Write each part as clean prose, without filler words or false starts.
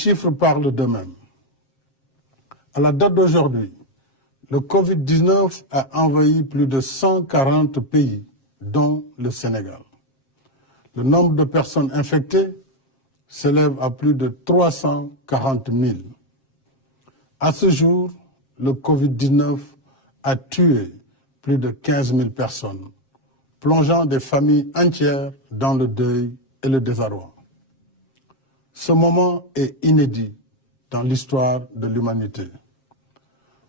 chiffres parlent d'eux-mêmes. À la date d'aujourd'hui, le Covid-19 a envahi plus de 140 pays, dont le Sénégal. Le nombre de personnes infectées s'élève à plus de 340 000. À ce jour, le Covid-19 a tué plus de 15 000 personnes, plongeant des familles entières dans le deuil et le désarroi. Ce moment est inédit dans l'histoire de l'humanité.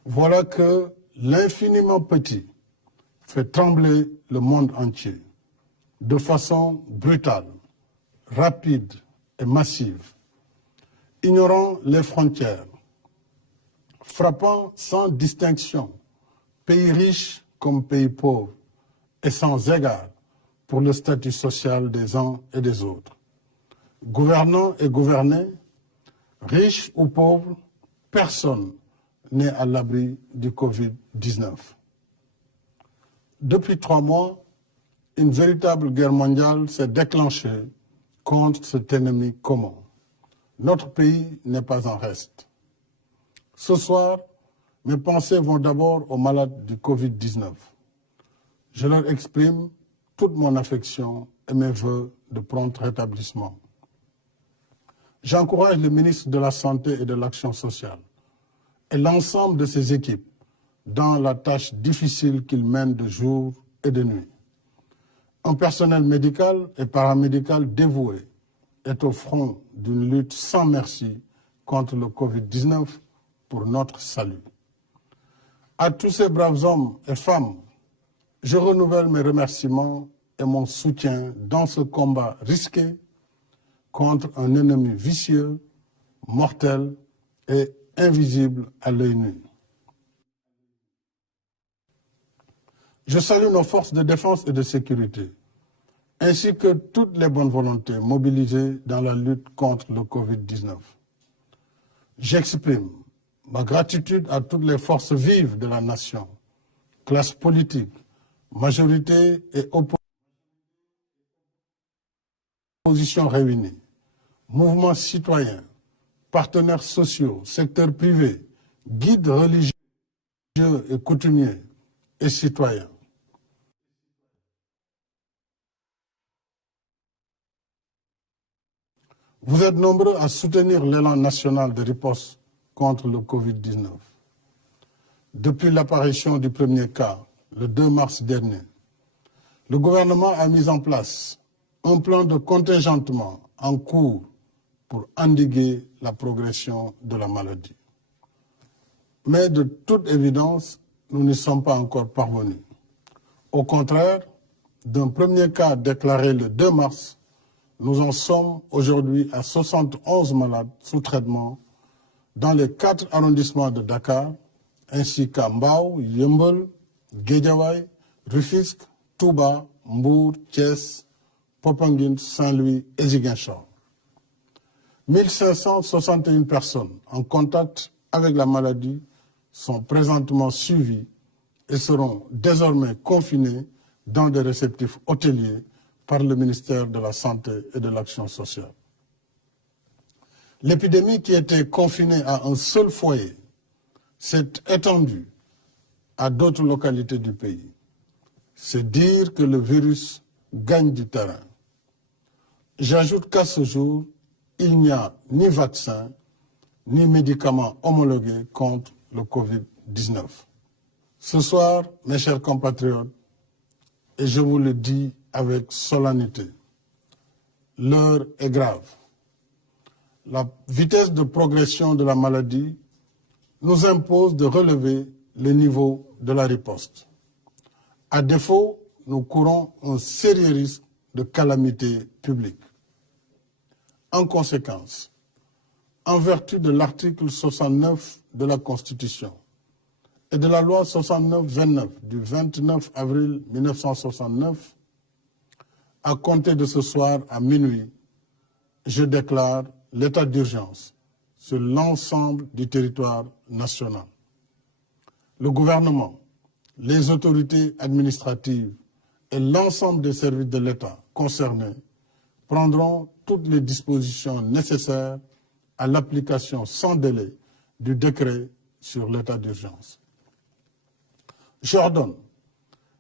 Voilà que l'infiniment petit fait trembler le monde entier de façon brutale, rapide et massive, ignorant les frontières, frappant sans distinction pays riches comme pays pauvres et sans égard pour le statut social des uns et des autres. Gouvernants et gouvernés, riches ou pauvres, personne n'est à l'abri du Covid-19. Depuis 3 mois, une véritable guerre mondiale s'est déclenchée contre cet ennemi commun. Notre pays n'est pas en reste. Ce soir, mes pensées vont d'abord aux malades du Covid-19. Je leur exprime toute mon affection et mes vœux de prompt rétablissement. J'encourage le ministre de la Santé et de l'Action sociale et l'ensemble de ses équipes dans la tâche difficile qu'ils mènent de jour et de nuit. Un personnel médical et paramédical dévoué est au front d'une lutte sans merci contre le Covid-19 pour notre salut. À tous ces braves hommes et femmes, je renouvelle mes remerciements et mon soutien dans ce combat risqué contre un ennemi vicieux, mortel et invisible à l'œil nu. Je salue nos forces de défense et de sécurité, ainsi que toutes les bonnes volontés mobilisées dans la lutte contre le Covid-19. J'exprime ma gratitude à toutes les forces vives de la nation, classe politique, majorité et opposition réunies, mouvements citoyens, partenaires sociaux, secteurs privés, guides religieux et coutumiers et citoyens. Vous êtes nombreux à soutenir l'élan national de riposte contre le Covid-19. Depuis l'apparition du premier cas, le 2 mars dernier, le gouvernement a mis en place un plan de contingentement en cours pour endiguer la progression de la maladie. Mais de toute évidence, nous n'y sommes pas encore parvenus. Au contraire, d'un premier cas déclaré le 2 mars, nous en sommes aujourd'hui à 71 malades sous traitement dans les 4 arrondissements de Dakar, ainsi qu'à Mbao, Yeumbeul, Guédiawaye, Rufisque, Touba, Mbour, Thiès, Popenguine, Saint-Louis et Ziguinchor. 1561 personnes en contact avec la maladie sont présentement suivies et seront désormais confinées dans des réceptifs hôteliers par le ministère de la Santé et de l'Action sociale. L'épidémie qui était confinée à un seul foyer s'est étendue à d'autres localités du pays. C'est dire que le virus gagne du terrain. J'ajoute qu'à ce jour, il n'y a ni vaccin, ni médicaments homologués contre le Covid-19. Ce soir, mes chers compatriotes, et je vous le dis avec solennité, l'heure est grave. La vitesse de progression de la maladie nous impose de relever le niveau de la riposte. À défaut, nous courons un sérieux risque de calamité publique. En conséquence, en vertu de l'article 69 de la Constitution et de la loi 69-29 du 29 avril 1969, à compter de ce soir à minuit, je déclare l'état d'urgence sur l'ensemble du territoire national. Le gouvernement, les autorités administratives et l'ensemble des services de l'État concernés prendront toutes les dispositions nécessaires à l'application sans délai du décret sur l'état d'urgence. J'ordonne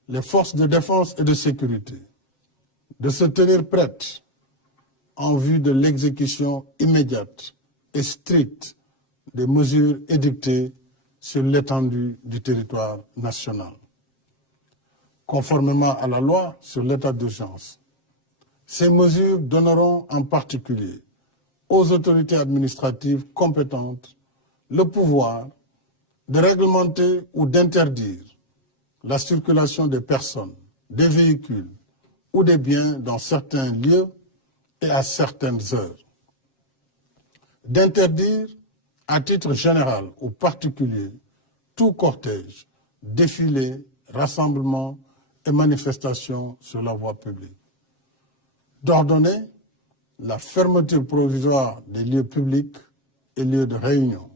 les forces de défense et de sécurité de se tenir prêtes en vue de l'exécution immédiate et stricte des mesures édictées sur l'étendue du territoire national. Conformément à la loi sur l'état d'urgence, ces mesures donneront en particulier aux autorités administratives compétentes le pouvoir de réglementer ou d'interdire la circulation des personnes, des véhicules ou des biens dans certains lieux et à certaines heures. D'interdire à titre général ou particulier tout cortège, défilé, rassemblement et manifestation sur la voie publique. D'ordonner la fermeture provisoire des lieux publics et lieux de réunion.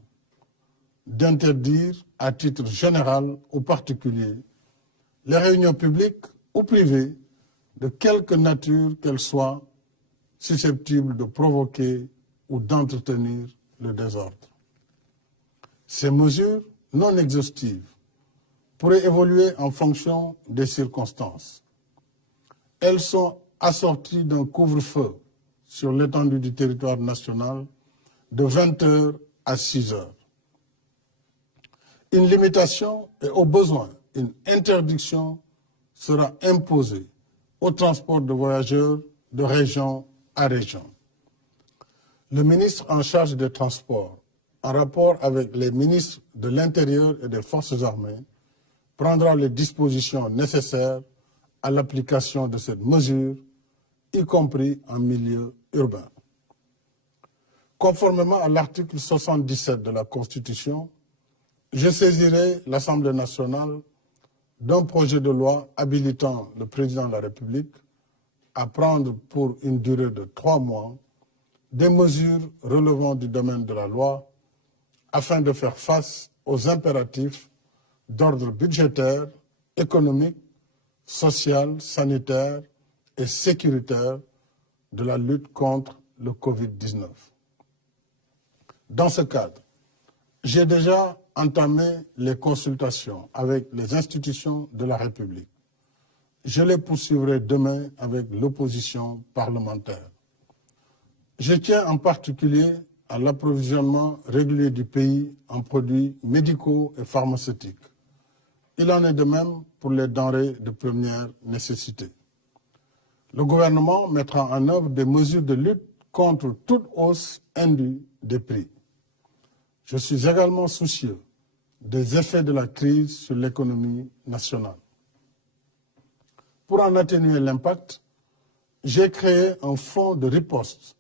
D'interdire à titre général ou particulier les réunions publiques ou privées de quelque nature qu'elles soient susceptibles de provoquer ou d'entretenir le désordre. Ces mesures non exhaustives pourraient évoluer en fonction des circonstances. Elles sont assorties d'un couvre-feu sur l'étendue du territoire national de 20 heures à 6 heures. Une limitation et au besoin une interdiction sera imposée au transport de voyageurs de région à région. Le ministre en charge des Transports, en rapport avec les ministres de l'Intérieur et des Forces armées, prendra les dispositions nécessaires à l'application de cette mesure, y compris en milieu urbain. Conformément à l'article 77 de la Constitution, je saisirai l'Assemblée nationale d'un projet de loi habilitant le président de la République à prendre pour une durée de 3 mois des mesures relevant du domaine de la loi afin de faire face aux impératifs d'ordre budgétaire, économique, social, sanitaire et sécuritaire de la lutte contre le Covid-19. Dans ce cadre, j'ai déjà entamé les consultations avec les institutions de la République. Je les poursuivrai demain avec l'opposition parlementaire. Je tiens en particulier à l'approvisionnement régulier du pays en produits médicaux et pharmaceutiques. Il en est de même pour les denrées de première nécessité. Le gouvernement mettra en œuvre des mesures de lutte contre toute hausse indue des prix. Je suis également soucieux des effets de la crise sur l'économie nationale. Pour en atténuer l'impact, j'ai créé un fonds de riposte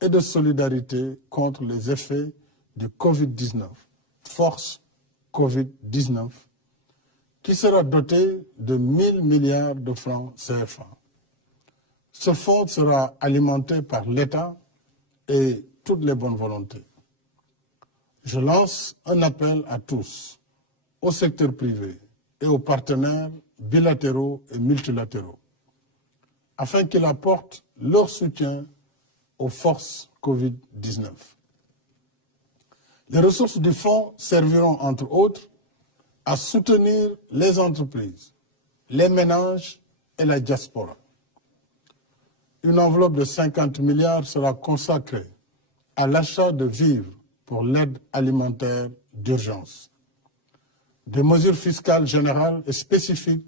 et de solidarité contre les effets du Covid-19, Force Covid-19, qui sera doté de 1 000 milliards de francs CFA. Ce fonds sera alimenté par l'État et toutes les bonnes volontés. Je lance un appel à tous, au secteur privé et aux partenaires bilatéraux et multilatéraux, afin qu'ils apportent leur soutien aux forces Covid-19. Les ressources du fonds serviront, entre autres, à soutenir les entreprises, les ménages et la diaspora. Une enveloppe de 50 milliards sera consacrée à l'achat de vivres pour l'aide alimentaire d'urgence. Des mesures fiscales générales et spécifiques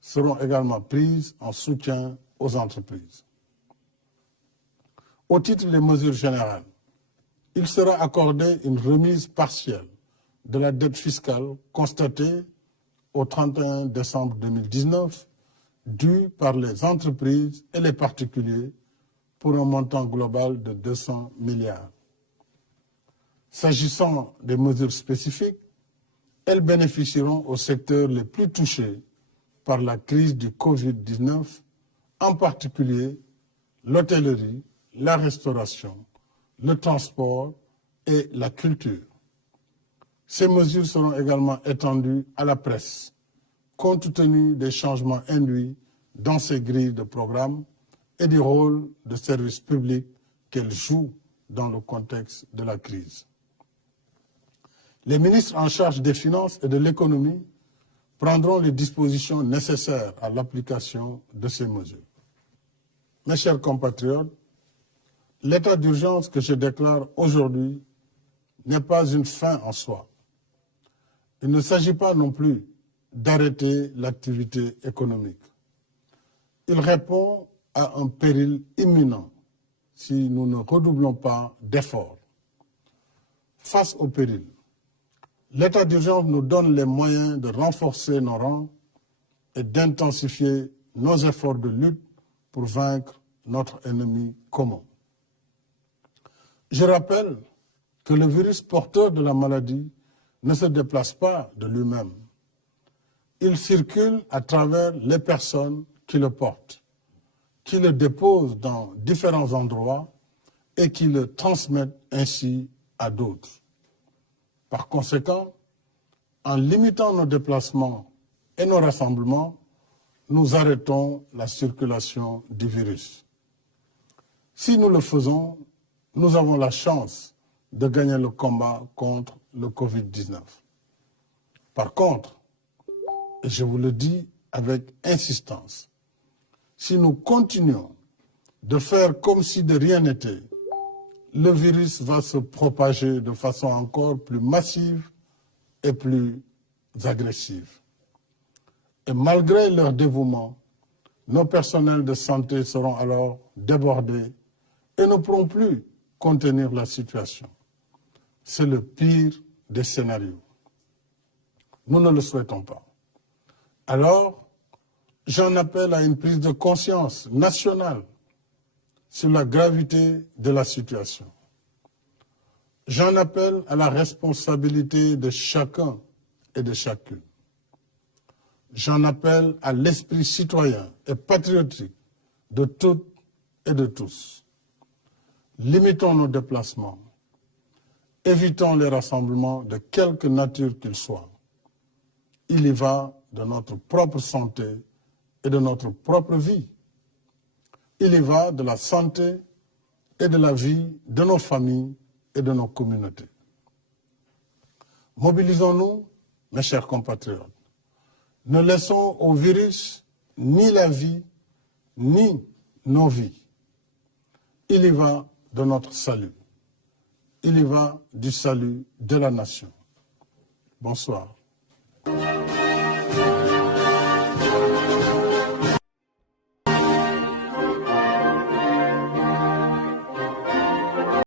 seront également prises en soutien aux entreprises. Au titre des mesures générales, il sera accordé une remise partielle de la dette fiscale constatée au 31 décembre 2019, due par les entreprises et les particuliers pour un montant global de 200 milliards. S'agissant des mesures spécifiques, elles bénéficieront aux secteurs les plus touchés par la crise du Covid-19, en particulier l'hôtellerie, la restauration, le transport et la culture. Ces mesures seront également étendues à la presse, compte tenu des changements induits dans ces grilles de programme et du rôle de service public qu'elles jouent dans le contexte de la crise. Les ministres en charge des finances et de l'économie prendront les dispositions nécessaires à l'application de ces mesures. Mes chers compatriotes, l'état d'urgence que je déclare aujourd'hui n'est pas une fin en soi. Il ne s'agit pas non plus d'arrêter l'activité économique. Il répond à un péril imminent si nous ne redoublons pas d'efforts. Face au péril, l'état d'urgence nous donne les moyens de renforcer nos rangs et d'intensifier nos efforts de lutte pour vaincre notre ennemi commun. Je rappelle que le virus porteur de la maladie ne se déplace pas de lui-même. Il circule à travers les personnes qui le portent, qui le déposent dans différents endroits et qui le transmettent ainsi à d'autres. Par conséquent, en limitant nos déplacements et nos rassemblements, nous arrêtons la circulation du virus. Si nous le faisons, nous avons la chance de gagner le combat contre le Covid-19. Par contre, et je vous le dis avec insistance, si nous continuons de faire comme si de rien n'était, le virus va se propager de façon encore plus massive et plus agressive. Et malgré leur dévouement, nos personnels de santé seront alors débordés et ne pourront plus contenir la situation. C'est le pire des scénarios. Nous ne le souhaitons pas. Alors, j'en appelle à une prise de conscience nationale sur la gravité de la situation. J'en appelle à la responsabilité de chacun et de chacune. J'en appelle à l'esprit citoyen et patriotique de toutes et de tous. Limitons nos déplacements. Évitons les rassemblements de quelque nature qu'ils soient. Il y va de notre propre santé et de notre propre vie. Il y va de la santé et de la vie de nos familles et de nos communautés. Mobilisons-nous, mes chers compatriotes. Ne laissons au virus ni la vie, ni nos vies. Il y va de notre salut. Il y va du salut de la nation. Bonsoir.